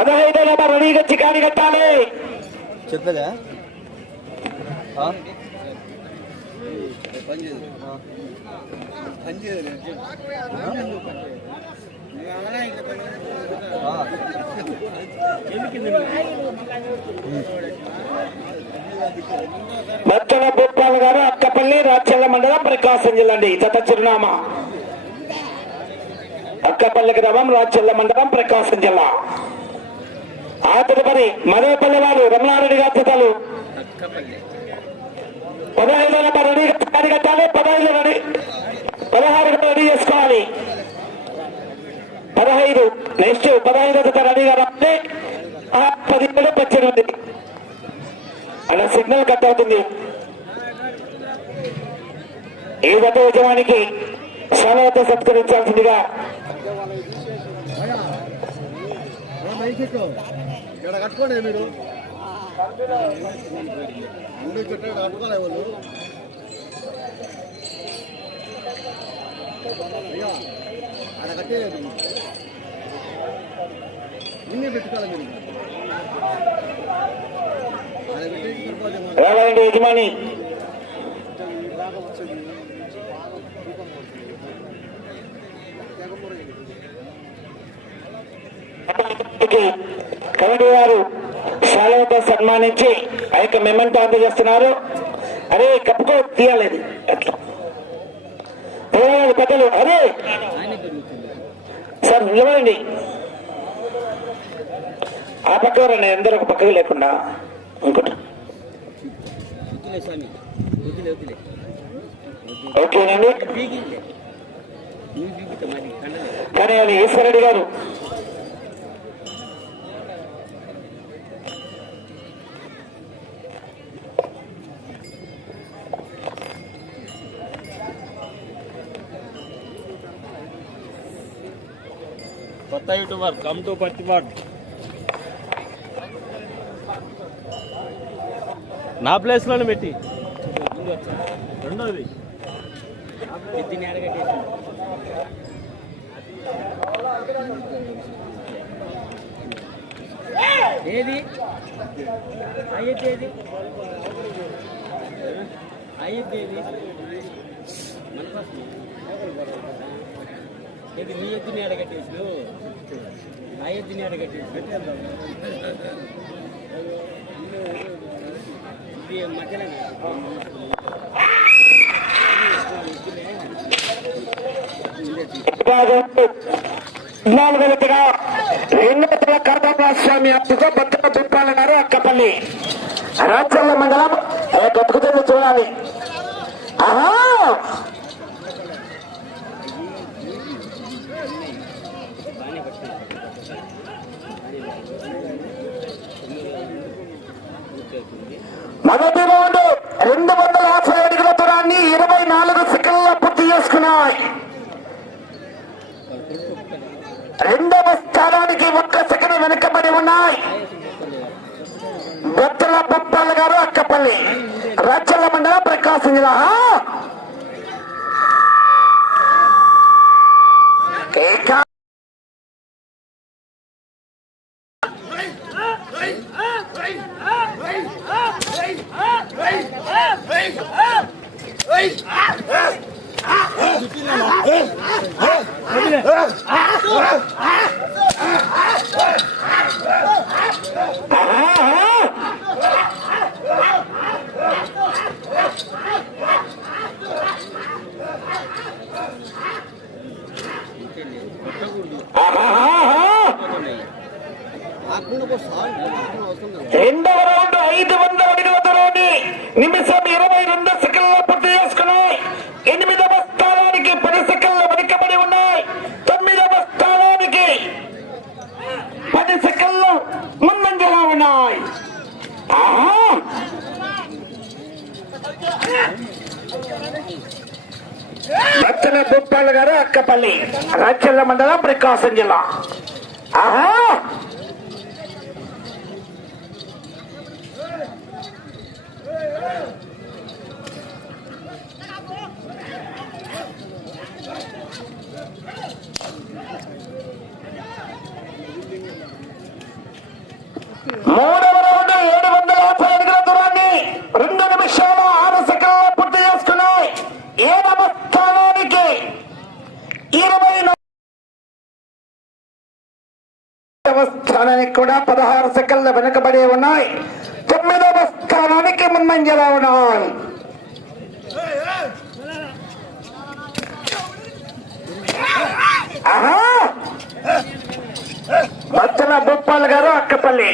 పదహైదో number రెడీగా చికాని కట్టాలి చెప్పేదా. మచ్చల భూపాల్ గారు అక్కపల్లి రాచల్ల మండలం ప్రకాశం జిల్లా అండి జత చిరునామా. అక్కపల్లి గ్రామం రాచల్ల మండలం ప్రకాశం జిల్లా. ఆ తదుపరి మరో వారు రమణారెడ్డి గారి జతలు పదహైదు నెంబర్ రెడీ కట్టాలి పదహైదు రెడీ. పదహారు రెడీ చేసుకోవాలి. పదహైదు నెక్స్ట్ పదహైదు జత రెడీగా రావాలి. ఆ పదిహేడు పద్దెనిమిది. అలా సిగ్నల్ కట్ అవుతుంది. ఈ గత యజమానికి సెలవుతో సత్కరించాల్సిందిగా ఇక్కడ కట్టుకోండి మీరు. ముందు చుట్టూ కట్టుకోలే వాళ్ళు. అయ్యా ఆడ కట్టేయలేదు. నిన్నే పెట్టుకోవాలి మీరు. వేలాంటి యజమాని. కమిటీ వారు సెలవుతో సన్మానించి ఆ యొక్క మెమెంటో అందజేస్తున్నారు. అరే కప్పుకో తీయాలేదు అట్లా. పెద్దలు అరే! సార్ నిలవండి ఆ పక్క రండి అందరూ ఒక పక్కకు లేకుండా ఇంకోటి. ఓకేనండి కానీ అది ఈశ్వరెడ్డి గారు కొత్త యూట్యూబర్ కమ్ టు పత్తిపాడు నా ప్లేస్లోనే పెట్టి. రెండోది. ఎత్తిని అడగట్టేసి ఏది? అయ్యేది ఏది? అయ్యది ఇది నీ ఎత్తుని అడగట్టేసు నా ఎత్తుని అడగట్టేసి ఇది మధ్యలో నాలుగు విడతగా రెండు వందల కర్ణప స్వామి అప్పుతో భద్ర దుప్పాల అక్కపల్లి రాజ్యాంగ మండలం ఆ కట్టుకుతుంది చూడాలి. ఆహా! Ah, ah, ah! రెండవ రౌండ్ ఐదు వందల అడుగుల దూరాన్ని నిమిషం ఇరవై రెండు సెకండ్ల పూర్తి చేసుకున్నాయి ఎనిమిదవ స్థానానికి పది సెకండ్లు వెనుకబడి ఉన్నాయి. తొమ్మిదవ స్థానానికి పది సెకండ్లు ముందంజలో ఉన్నాయి. ఆహా! రచ్చన బొప్పాళ్ళ గారు అక్కపల్లి రాచల్ల మండలం ప్రకాశం జిల్లా. ఆహా మూడవ రౌండ్ ఏడు వందల యాభై అడుగుల దూరాన్ని రెండు నిమిషాల ఆరు సెకండ్ల పూర్తి చేసుకున్నాయి ఏడవ స్థానానికి ఇరవై నాలుగవ స్థానానికి కూడా పదహారు సెకండ్ల వెనుకబడి ఉన్నాయి తొమ్మిదవ స్థానానికి ముందంజలో ఉన్నాయి ఆహా! మత్తల బొప్పాల్ గారు అక్కపల్లి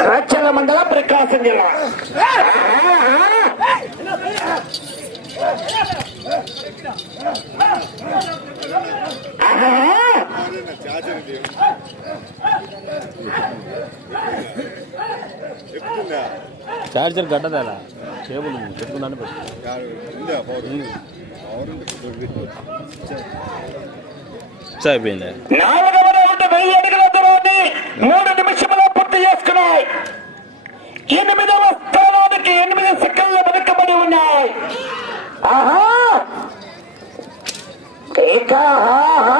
రాచల మండలం ప్రకాశం జిల్లా. చార్జర్ గడ్డదేలా? అయిపోయింది వెయ్యి అడుగుల దూరాన్ని మూడు నిమిషములో పూర్తి చేసుకున్నాయి. ఎనిమిదవ స్థానానికి ఎనిమిది సెకండ్ల వెనుకబడి ఉన్నాయి. ఆహా! ఇక ఆహా.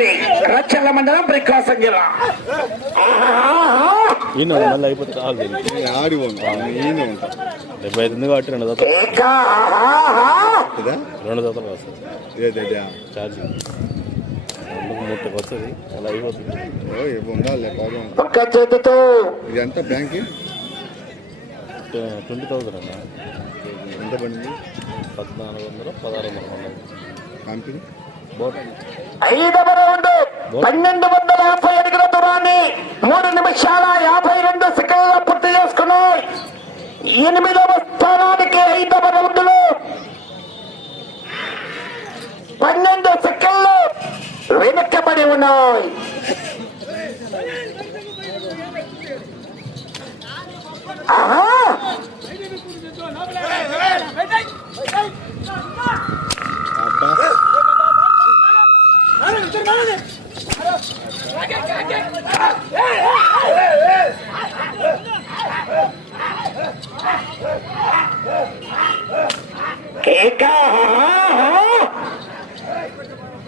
అక్కపల్లి రచ్చల్ల మండలం ప్రకాశం జిల్లా. ఈయన మళ్ళీ అయిపోతే. ఆడి ఉంటాను డెబ్బై ఐదు ఉంది కాబట్టి రెండు జతలు రెండు జతలు వస్తుంది ఛార్జింగ్ ముట్టుకు వస్తుంది. అలా అయిపోతుంది. ఒక్క చేతితో. ఇది ఎంత బ్యాంక్? ట్వంటీ థౌసండ్ అన్న. ఎంత పడింది? పద్నాలుగు వందలు పదహారు వందలు. వందలు కంపెనీ బోట్ ఐదవ రౌండ్ పన్నెండు వందల యాభై అడుగుల దూరాన్ని మూడు నిమిషాల యాభై రెండు సెకండ్ల పూర్తి చేసుకున్నాయి ఎనిమిదవ స్థానానికి ఐదవ రౌండ్లో పన్నెండు సెకండ్లు వెనుకబడి ఉన్నాయి.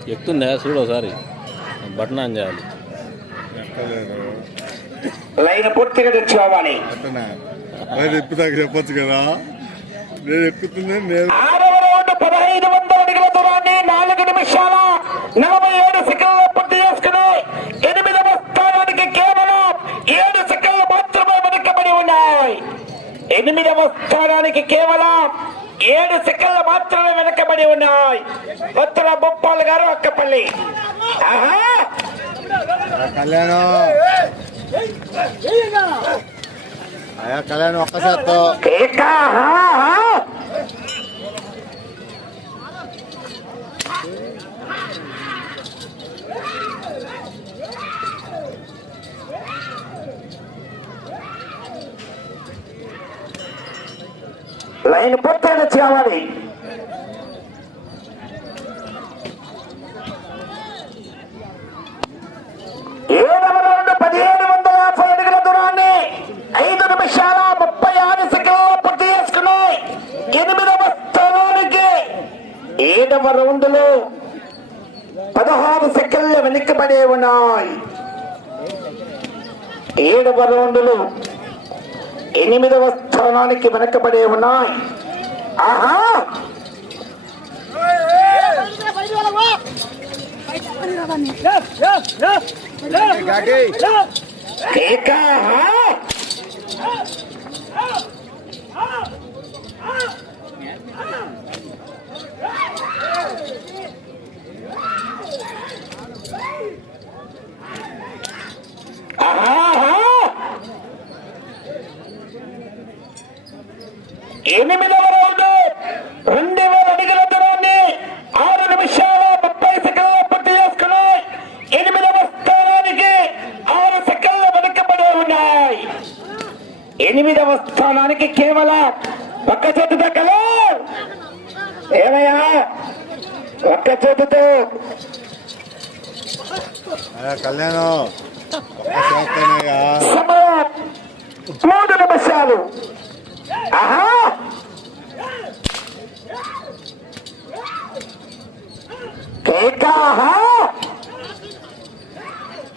ఎక్కుతుందా చూడు ఒకసారి. బటన్ ఆన్ చేయాలి. లైన్ పూర్తిగా తెచ్చుకోవాలి. మరి ఎక్కుతాక చెప్పొచ్చు కదా? నేను ఎక్కుతున్నా నేను ఆరవ రౌండ్ పదహైదు వందల అడుగుల దూరాన్ని నాలుగు నిమిషాల నలభై ఏడు సెకండ్ల పూర్తి చేసుకుని ఎనిమిదవ స్థానానికి కేవలం ఏడు సెకండ్లు మాత్రమే వెనుకబడి ఉన్నాయి. ఎనిమిదవ స్థానానికి కేవలం ఏడు సెకండ్లు మాత్రమే వెనుకబడి ఉన్నాయి. భక్తుల బొప్పాలు గారు అక్కపల్లి. కళ్యాణం. కళ్యాణం ఒక్కసారితో. లైన్ పూర్తయిన చేయాలి ఏడవ రౌండ్ పదిహేను వందల యాభై అడుగుల దూరాన్ని ఐదు నిమిషాల ముప్పై ఆరు సెకండ్ల పూర్తి చేసుకున్నాయి. ఎనిమిదవ స్థానానికి ఏడవ రౌండ్ రౌండ్లో పదహారు సెకండ్లు వెనుకబడి ఉన్నాయి. ఏడవ రౌండ్లు ఎనిమిదవ స్థానానికి వెనకబడి ఉన్నాయి ఆహా కేక ఆహా. ఆహా. ఎనిమిదవ రౌండ్ రెండు వేల అడుగుల దూరాన్ని ఆరు నిమిషాల ముప్పై సెకండ్ల పూర్తి చేసుకున్నాయి ఎనిమిదవ స్థానానికి ఆరు సెకండ్ల వెనుకబడి ఉన్నాయి ఎనిమిదవ స్థానానికి కేవలం ఒక్క చేతి దక్కలు. ఏమయ్యా? ఒక్క చేతితో కళ్యాణం. మూడు నిమిషాలు. ఆహా!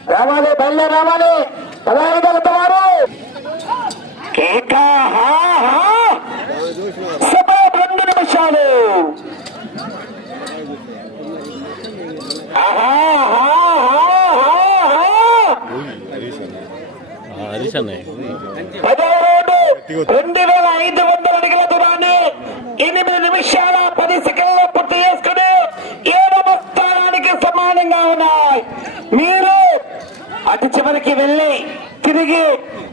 రావాలి బయలుదేరి రావాలి. పదహారు వెళ్తున్నారు కేకాహా సభ రెండు నిమిషాలు హరీష్ అన్నయ్య పదహారు రెండు వేల ఐదు వందల అడుగుల దూరాన్ని ఎనిమిది నిమిషాల పది సెకండ్లు పూర్తి చేసుకుని ఏడవ స్థానానికి సమానంగా ఉన్నాయి మీరు అటు చివరికి వెళ్ళి తిరిగి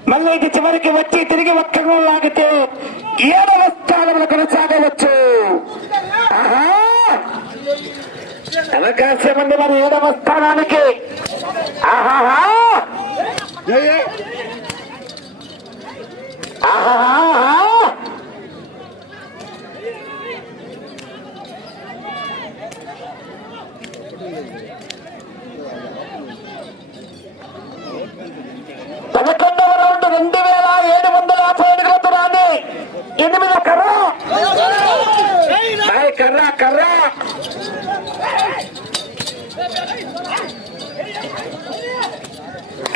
మళ్ళీ ఇటు చివరికి వచ్చి తిరిగి ఒక్కగా లాగితే ఏడవ స్థానంలో కొనసాగవచ్చు ఆహా! అవకాశం ఉంది మరి ఏడవ స్థానానికి. ఆహాహా! ఆహాహా పదకొండవ రౌండ్ రెండు వేల ఏడు వందల యాభై అడుగుల దూరాన్ని ఎనిమిది కర్ర హాయ్ కర్ర కర్ర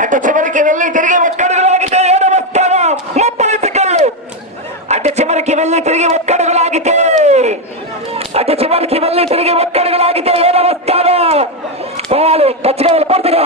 అటు చివరికి వెళ్ళి తిరిగి ఒక్కడుగు లాగితే ఏడవ స్థానం ముప్పై సెకండ్లు. అటు చివరికి వెళ్ళి తిరిగి ఒక్కడుగు లాగితే అటు చివరికి వెళ్ళి తిరిగి ఒక్కడుగు లాగితే ఏడవ స్థానం పోవాలి టచ్గా పూర్తిగా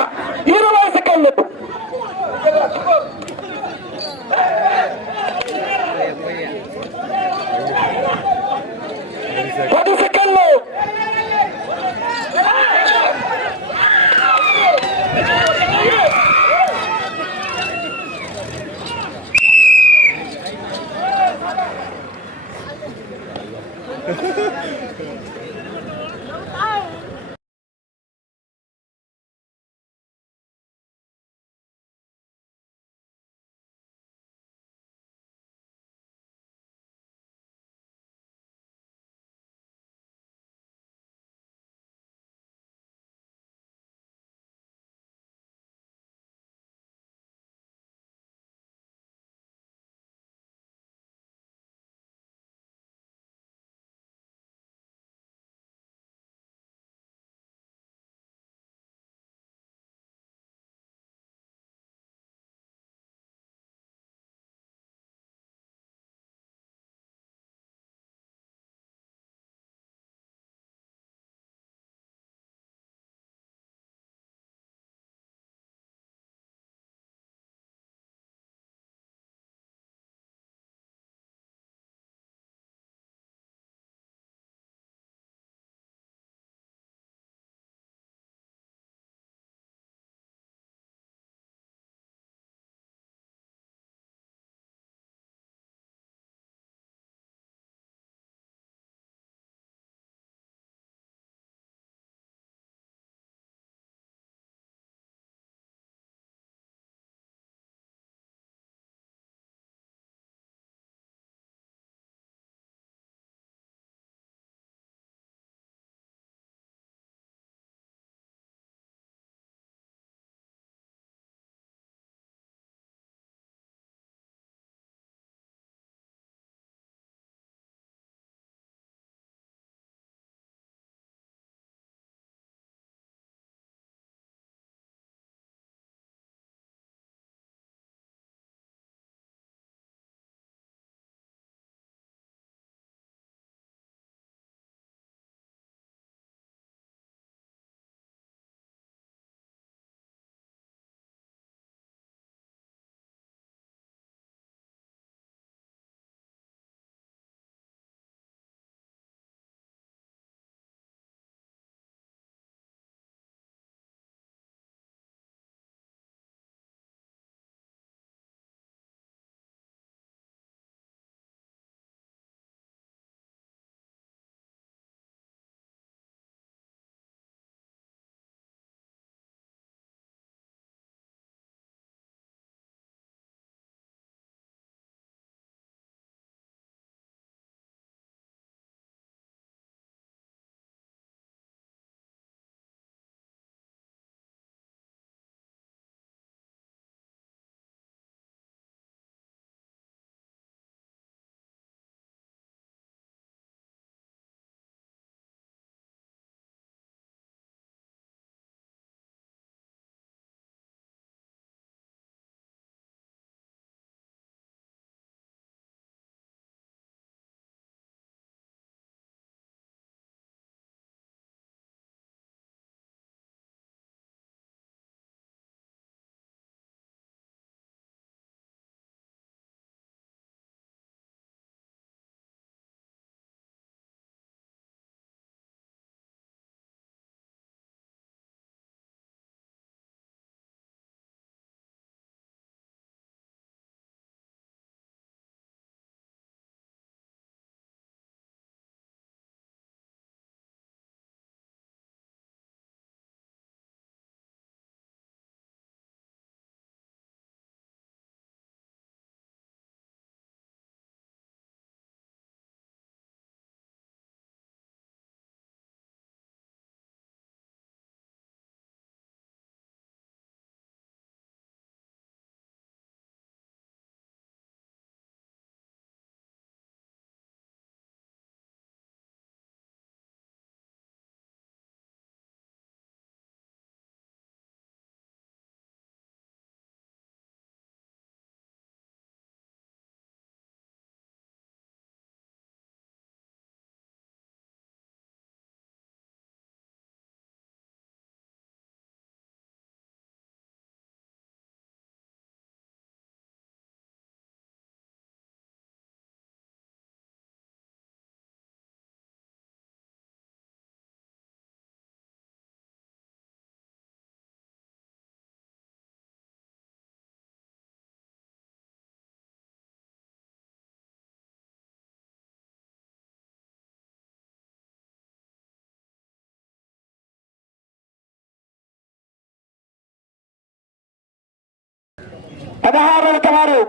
పదహారు వారు